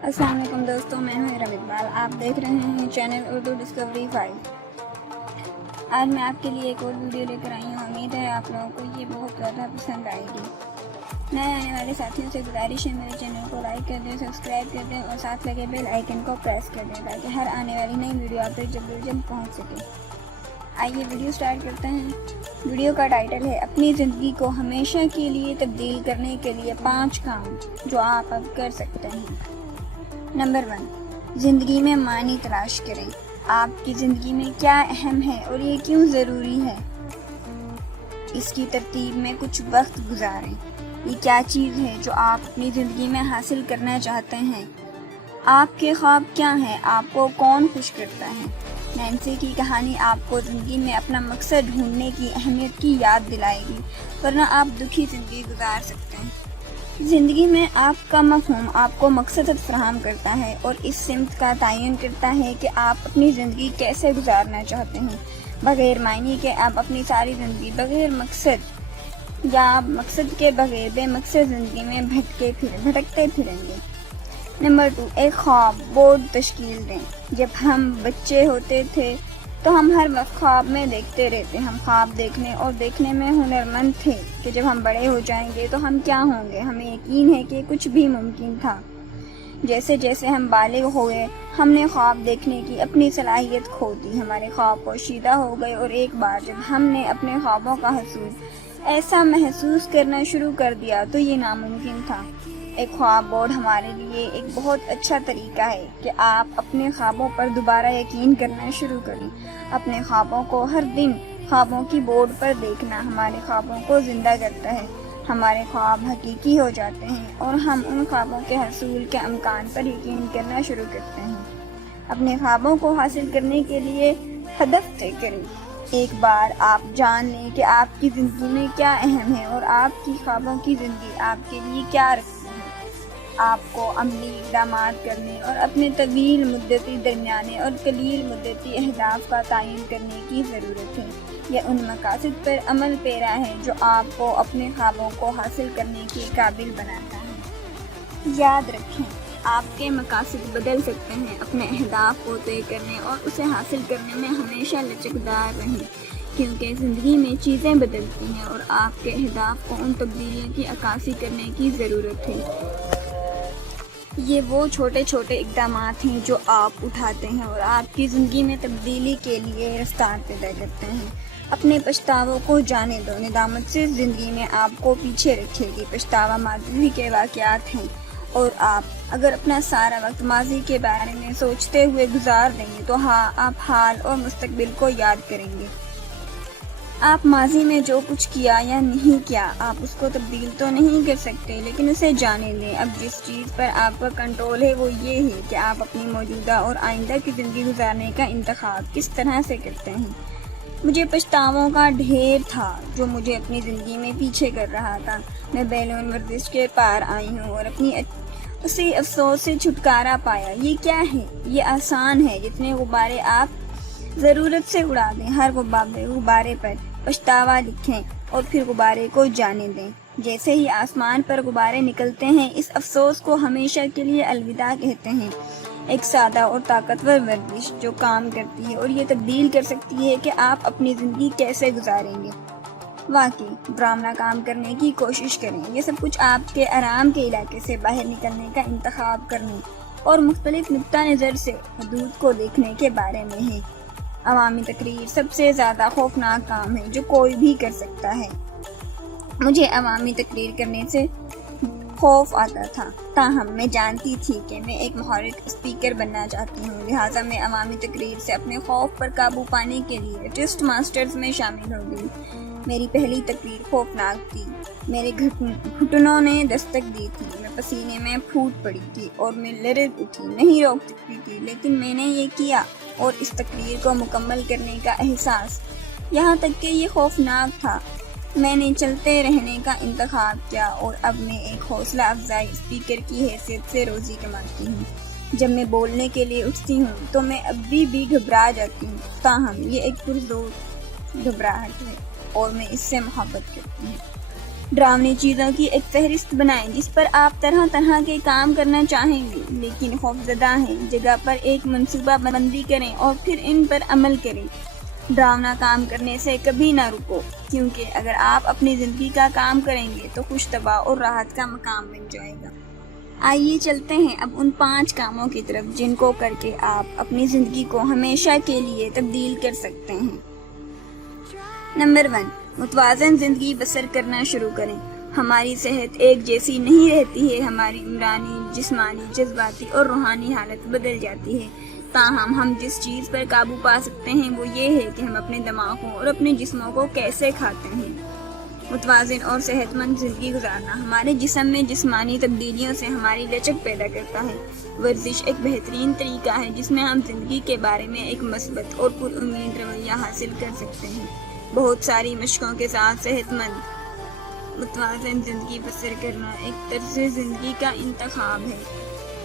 السلام علیکم دوستوں، میں ہوں ارم اقبال۔ آپ دیکھ رہے ہیں چینل اردو ڈسکوری 5۔ آج میں آپ کے لیے ایک اور ویڈیو لے کر آئی ہوں۔ امید ہے آپ لوگوں کو یہ بہت زیادہ پسند آئے گی۔ نئے آنے والے ساتھیوں سے گزارش ہے میرے چینل کو لائک کر دیں، سبسکرائب کر دیں اور ساتھ لگے بیل آئیکن کو پریس کر دیں تاکہ ہر آنے والی نئی ویڈیو آپ تک جلد از جلد پہنچ سکے۔ آئیے ویڈیو سٹارٹ کرتے ہیں۔ ویڈیو کا ٹائٹل ہے اپنی زندگی کو ہمیشہ کے لیے تبدیل کرنے کے لیے 5 کام جو آپ اب کر سکتے ہیں۔ نمبر 1، زندگی میں معنی تلاش کریں۔ آپ کی زندگی میں کیا اہم ہے اور یہ کیوں ضروری ہے، اس کی ترتیب میں کچھ وقت گزاریں۔ یہ کیا چیز ہے جو آپ اپنی زندگی میں حاصل کرنا چاہتے ہیں؟ آپ کے خواب کیا ہیں؟ آپ کو کون خوش کرتا ہے؟ نینسی کی کہانی آپ کو زندگی میں اپنا مقصد ڈھونڈنے کی اہمیت کی یاد دلائے گی، ورنہ آپ دکھی زندگی گزار سکتے ہیں۔ زندگی میں آپ کا مفہوم آپ کو مقصد فراہم کرتا ہے اور اس سمت کا تعین کرتا ہے کہ آپ اپنی زندگی کیسے گزارنا چاہتے ہیں۔ بغیر معنی کے آپ اپنی ساری زندگی بغیر مقصد یا مقصد کے بغیر بے مقصد زندگی میں بھٹکتے پھریں گے۔ نمبر 2، ایک خواب بورڈ تشکیل دیں۔ جب ہم بچے ہوتے تھے تو ہم ہر وقت خواب میں دیکھتے رہتے۔ ہم خواب دیکھنے اور دیکھنے میں ہنرمند تھے کہ جب ہم بڑے ہو جائیں گے تو ہم کیا ہوں گے۔ ہمیں یقین ہے کہ کچھ بھی ممکن تھا۔ جیسے جیسے ہم بالغ ہوئے ہم نے خواب دیکھنے کی اپنی صلاحیت کھو دی۔ ہمارے خواب پوشیدہ ہو گئے اور ایک بار جب ہم نے اپنے خوابوں کا حصول ایسا محسوس کرنا شروع کر دیا تو یہ ناممکن تھا۔ ایک خواب بورڈ ہمارے لیے ایک بہت اچھا طریقہ ہے کہ آپ اپنے خوابوں پر دوبارہ یقین کرنا شروع کریں۔ اپنے خوابوں کو ہر دن خوابوں کی بورڈ پر دیکھنا ہمارے خوابوں کو زندہ کرتا ہے۔ ہمارے خواب حقیقی ہو جاتے ہیں اور ہم ان خوابوں کے حصول کے امکان پر یقین کرنا شروع کرتے ہیں۔ اپنے خوابوں کو حاصل کرنے کے لیے ہدف طے کریں۔ ایک بار آپ جان لیں کہ آپ کی زندگی میں کیا اہم ہے اور آپ کی خوابوں کی زندگی آپ کے لیے کیا رکھتی ہے، آپ کو عملی اقدامات کرنے اور اپنے طویل مدتی، درمیانے اور قلیل مدتی اہداف کا تعین کرنے کی ضرورت ہے۔ یہ ان مقاصد پر عمل پیرا ہے جو آپ کو اپنے خوابوں کو حاصل کرنے کے قابل بناتا ہے۔ یاد رکھیں، آپ کے مقاصد بدل سکتے ہیں۔ اپنے اہداف کو طے کرنے اور اسے حاصل کرنے میں ہمیشہ لچکدار رہیں، کیونکہ زندگی میں چیزیں بدلتی ہیں اور آپ کے اہداف کو ان تبدیلیوں کی عکاسی کرنے کی ضرورت ہے۔ یہ وہ چھوٹے چھوٹے اقدامات ہیں جو آپ اٹھاتے ہیں اور آپ کی زندگی میں تبدیلی کے لیے رفتار پیدا کرتے ہیں۔ اپنے پچھتاووں کو جانے دو۔ ندامت صرف زندگی میں آپ کو پیچھے رکھے گی۔ پچھتاوا ماضی کے واقعات ہیں اور آپ اگر اپنا سارا وقت ماضی کے بارے میں سوچتے ہوئے گزار دیں گے تو آپ حال اور مستقبل کو یاد کریں گے۔ آپ ماضی میں جو کچھ کیا یا نہیں کیا، آپ اس کو تبدیل تو نہیں کر سکتے، لیکن اسے جانے دیں۔ اب جس چیز پر آپ کا کنٹرول ہے وہ یہ ہے کہ آپ اپنی موجودہ اور آئندہ کی زندگی گزارنے کا انتخاب کس طرح سے کرتے ہیں۔ مجھے پچھتاووں کا ڈھیر تھا جو مجھے اپنی زندگی میں پیچھے کر رہا تھا۔ میں بیلون ورزش کے پار آئی ہوں اور اپنی اسی افسوس سے چھٹکارا پایا۔ یہ کیا ہے؟ یہ آسان ہے۔ جتنے غبارے آپ ضرورت سے اڑا دیں، ہر غبارے پر پچھتاوا لکھیں اور پھر غبارے کو جانے دیں۔ جیسے ہی آسمان پر غبارے نکلتے ہیں، اس افسوس کو ہمیشہ کے لیے الوداع کہتے ہیں۔ ایک سادہ اور طاقتور ورزش جو کام کرتی ہے اور یہ تبدیل کر سکتی ہے کہ آپ اپنی زندگی کیسے گزاریں گے۔ واقعی ڈرامنا کام کرنے کی کوشش کریں۔ یہ سب کچھ آپ کے آرام کے علاقے سے باہر نکلنے کا انتخاب کرنے اور مختلف نقطہ نظر سے حدود کو دیکھنے کے بارے میں ہے۔ عوامی تقریر سب سے زیادہ خوفناک کام ہے جو کوئی بھی کر سکتا ہے۔ مجھے عوامی تقریر کرنے سے خوف آتا تھا، تاہم میں جانتی تھی کہ میں ایک محرک اسپیکر بننا چاہتی ہوں، لہٰذا میں عوامی تقریر سے اپنے خوف پر قابو پانے کے لیے ٹوسٹ ماسٹرز میں شامل ہو گئی۔ میری پہلی تقریر خوفناک تھی۔ میرے گھٹنوں نے دستک دی تھی، میں پسینے میں پھوٹ پڑی تھی اور میں لرز اٹھی، نہیں روک سکتی تھی، لیکن میں نے یہ کیا اور اس تقریر کو مکمل کرنے کا احساس، یہاں تک کہ یہ خوفناک تھا، میں نے چلتے رہنے کا انتخاب کیا اور اب میں ایک حوصلہ افزائی اسپیکر کی حیثیت سے روزی کماتی ہوں۔ جب میں بولنے کے لیے اٹھتی ہوں تو میں ابھی بھی گھبرا جاتی ہوں، تاہم یہ ایک پرزور گھبراہٹ ہے اور میں اس سے محبت کرتی ہوں۔ ڈراؤنی چیزوں کی ایک فہرست بنائیں جس پر آپ طرح طرح کے کام کرنا چاہیں گے لیکن خوفزدہ ہیں، جگہ پر ایک منصوبہ بندی کریں اور پھر ان پر عمل کریں۔ ڈراؤنا کام کرنے سے کبھی نہ رکو، کیونکہ اگر آپ اپنی زندگی کا کام کریں گے تو خوش طبع اور راحت کا مقام بن جائے گا۔ آئیے چلتے ہیں اب ان 5 کاموں کی طرف جن کو کر کے آپ اپنی زندگی کو ہمیشہ کے لیے تبدیل کر سکتے ہیں۔ نمبر 1، متوازن زندگی بسر کرنا شروع کریں۔ ہماری صحت ایک جیسی نہیں رہتی ہے، ہماری عمرانی، جسمانی، جذباتی اور روحانی حالت بدل جاتی ہے، تاہم ہم جس چیز پر قابو پا سکتے ہیں وہ یہ ہے کہ ہم اپنے دماغوں اور اپنے جسموں کو کیسے کھاتے ہیں۔ متوازن اور صحت مند زندگی گزارنا ہمارے جسم میں جسمانی تبدیلیوں سے ہماری لچک پیدا کرتا ہے۔ ورزش ایک بہترین طریقہ ہے جس میں ہم زندگی کے بارے میں ایک مثبت اور پر امید رویہ حاصل کر سکتے ہیں۔ بہت ساری مشقوں کے ساتھ صحت مند متوازن زندگی بسر کرنا ایک طرز زندگی کا انتخاب ہے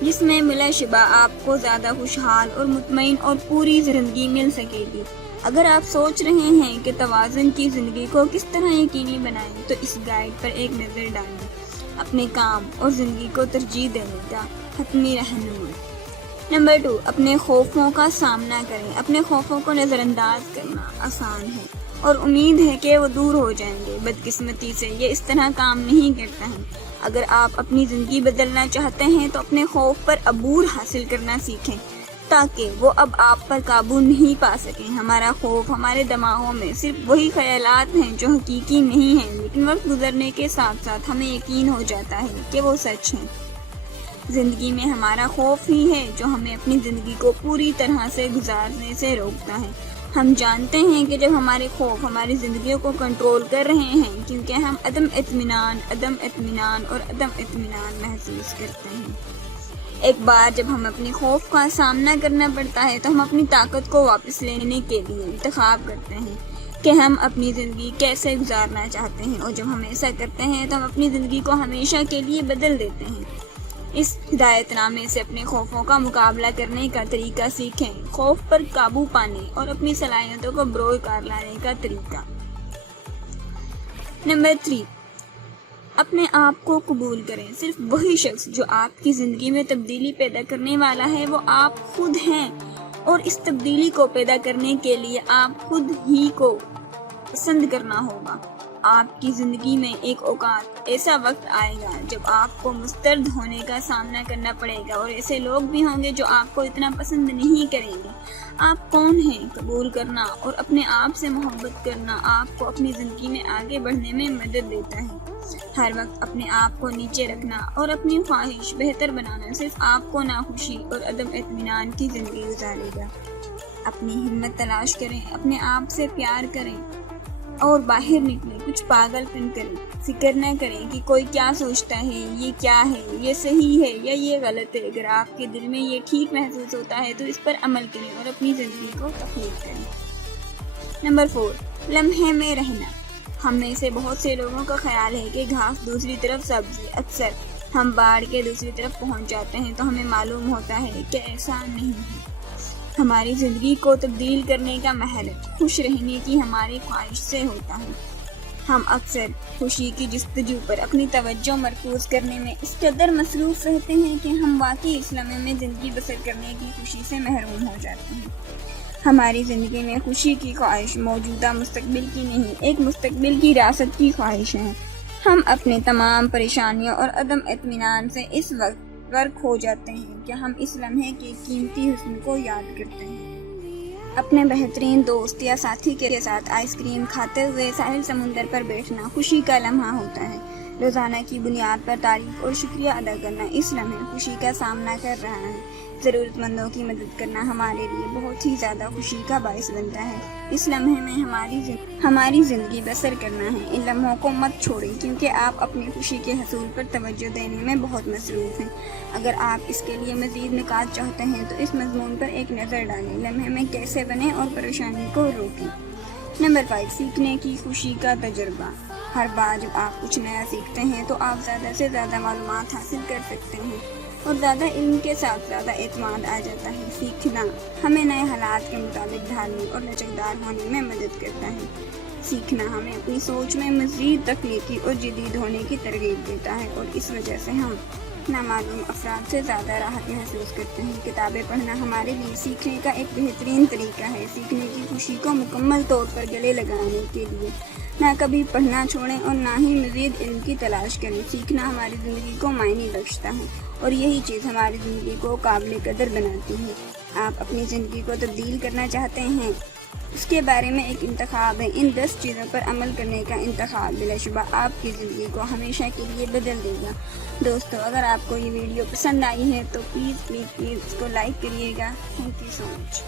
جس میں بلا شبہ آپ کو زیادہ خوشحال اور مطمئن اور پوری زندگی مل سکے گی۔ اگر آپ سوچ رہے ہیں کہ توازن کی زندگی کو کس طرح یقینی بنائیں تو اس گائیڈ پر ایک نظر ڈالیں۔ اپنے کام اور زندگی کو ترجیح دینے کا حتمی رہنما۔ نمبر 2، اپنے خوفوں کا سامنا کریں۔ اپنے خوفوں کو نظر انداز کرنا آسان ہے اور امید ہے کہ وہ دور ہو جائیں گے۔ بدقسمتی سے یہ اس طرح کام نہیں کرتا ہے۔ اگر آپ اپنی زندگی بدلنا چاہتے ہیں تو اپنے خوف پر عبور حاصل کرنا سیکھیں تاکہ وہ اب آپ پر قابو نہیں پا سکیں۔ ہمارا خوف ہمارے دماغوں میں صرف وہی خیالات ہیں جو حقیقی نہیں ہیں، لیکن وقت گزرنے کے ساتھ ساتھ ہمیں یقین ہو جاتا ہے کہ وہ سچ ہیں۔ زندگی میں ہمارا خوف ہی ہے جو ہمیں اپنی زندگی کو پوری طرح سے گزارنے سے روکتا ہے۔ ہم جانتے ہیں کہ جب ہمارے خوف ہماری زندگیوں کو کنٹرول کر رہے ہیں کیونکہ ہم عدم اطمینان محسوس کرتے ہیں۔ ایک بار جب ہم اپنے خوف کا سامنا کرنا پڑتا ہے تو ہم اپنی طاقت کو واپس لینے کے لیے انتخاب کرتے ہیں کہ ہم اپنی زندگی کیسے گزارنا چاہتے ہیں، اور جب ہم ایسا کرتے ہیں تو ہم اپنی زندگی کو ہمیشہ کے لیے بدل دیتے ہیں۔ اس ہدایت نامے سے اپنے خوفوں کا مقابلہ کرنے کا طریقہ سیکھیں۔ خوف پر قابو پانے اور اپنی صلاحیتوں کو بروئے کار لانے کا طریقہ۔ نمبر 3، اپنے آپ کو قبول کریں۔ صرف وہی شخص جو آپ کی زندگی میں تبدیلی پیدا کرنے والا ہے وہ آپ خود ہیں، اور اس تبدیلی کو پیدا کرنے کے لیے آپ خود ہی کو پسند کرنا ہوگا۔ آپ کی زندگی میں ایک اوقات ایسا وقت آئے گا جب آپ کو مسترد ہونے کا سامنا کرنا پڑے گا، اور ایسے لوگ بھی ہوں گے جو آپ کو اتنا پسند نہیں کریں گے۔ آپ کون ہیں قبول کرنا اور اپنے آپ سے محبت کرنا آپ کو اپنی زندگی میں آگے بڑھنے میں مدد دیتا ہے۔ ہر وقت اپنے آپ کو نیچے رکھنا اور اپنی خواہش بہتر بنانا صرف آپ کو ناخوشی اور عدم اطمینان کی زندگی گزارے گا۔ اپنی ہمت تلاش کریں، اپنے آپ سے پیار کریں اور باہر نکلیں۔ کچھ پاگل پن کریں، فکر نہ کریں کہ کوئی کیا سوچتا ہے، یہ کیا ہے، یہ صحیح ہے یا یہ غلط ہے۔ اگر آپ کے دل میں یہ ٹھیک محسوس ہوتا ہے تو اس پر عمل کریں اور اپنی زندگی کو تخلیق کریں۔ نمبر 4، لمحے میں رہنا۔ ہم میں سے بہت سے لوگوں کا خیال ہے کہ گھاس دوسری طرف سبز ہے۔ اکثر ہم باڑ کے دوسری طرف پہنچ جاتے ہیں تو ہمیں معلوم ہوتا ہے کہ ایسا نہیں ہے۔ ہماری زندگی کو تبدیل کرنے کا محل خوش رہنے کی ہماری خواہش سے ہوتا ہے۔ ہم اکثر خوشی کی جستجو پر اپنی توجہ مرکوز کرنے میں اس قدر مصروف رہتے ہیں کہ ہم واقعی اس لمحے میں زندگی بسر کرنے کی خوشی سے محروم ہو جاتے ہیں۔ ہماری زندگی میں خوشی کی خواہش موجودہ مستقبل کی نہیں، ایک مستقبل کی ریاست کی خواہش ہے۔ ہم اپنے تمام پریشانیوں اور عدم اطمینان سے اس وقت غرق ہو جاتے ہیں کہ ہم اس لمحے کے قیمتی حسن کو یاد کرتے ہیں۔ اپنے بہترین دوست یا ساتھی کے ساتھ آئس کریم کھاتے ہوئے ساحل سمندر پر بیٹھنا خوشی کا لمحہ ہوتا ہے۔ روزانہ کی بنیاد پر تعریف اور شکریہ ادا کرنا اس لمحے خوشی کا سامنا کر رہا ہے۔ ضرورت مندوں کی مدد کرنا ہمارے لیے بہت ہی زیادہ خوشی کا باعث بنتا ہے۔ اس لمحے میں ہماری زندگی بسر کرنا ہے۔ ان لمحوں کو مت چھوڑیں کیونکہ آپ اپنی خوشی کے حصول پر توجہ دینے میں بہت مصروف ہیں۔ اگر آپ اس کے لیے مزید نکات چاہتے ہیں تو اس مضمون پر ایک نظر ڈالیں۔ لمحے میں کیسے بنیں اور پریشانی کو روکیں۔ نمبر 5، سیکھنے کی خوشی کا تجربہ۔ ہر بار جب آپ کچھ نیا سیکھتے ہیں تو آپ زیادہ سے زیادہ معلومات حاصل کر سکتے ہیں۔ اور زیادہ علم کے ساتھ زیادہ اعتماد آ جاتا ہے۔ سیکھنا ہمیں نئے حالات کے مطابق ڈھالنے اور لچکدار ہونے میں مدد کرتا ہے۔ سیکھنا ہمیں اپنی سوچ میں مزید تخلیقی اور جدید ہونے کی ترغیب دیتا ہے، اور اس وجہ سے ہم نامعلوم افراد سے زیادہ راحت محسوس کرتے ہیں۔ کتابیں پڑھنا ہمارے لیے سیکھنے کا ایک بہترین طریقہ ہے۔ سیکھنے کی خوشی کو مکمل طور پر گلے لگانے کے لیے نہ کبھی پڑھنا چھوڑیں اور نہ ہی مزید علم کی تلاش کریں۔ سیکھنا ہماری زندگی کو معنی بخشتا ہے، اور یہی چیز ہماری زندگی کو قابل قدر بناتی ہے۔ آپ اپنی زندگی کو تبدیل کرنا چاہتے ہیں؟ اس کے بارے میں ایک انتخاب ہے۔ ان 10 چیزوں پر عمل کرنے کا انتخاب بلا شبہ آپ کی زندگی کو ہمیشہ کے لیے بدل دے گا۔ دوستو، اگر آپ کو یہ ویڈیو پسند آئی ہے تو پلیز اس کو لائک کریے گا۔ Thank you so much.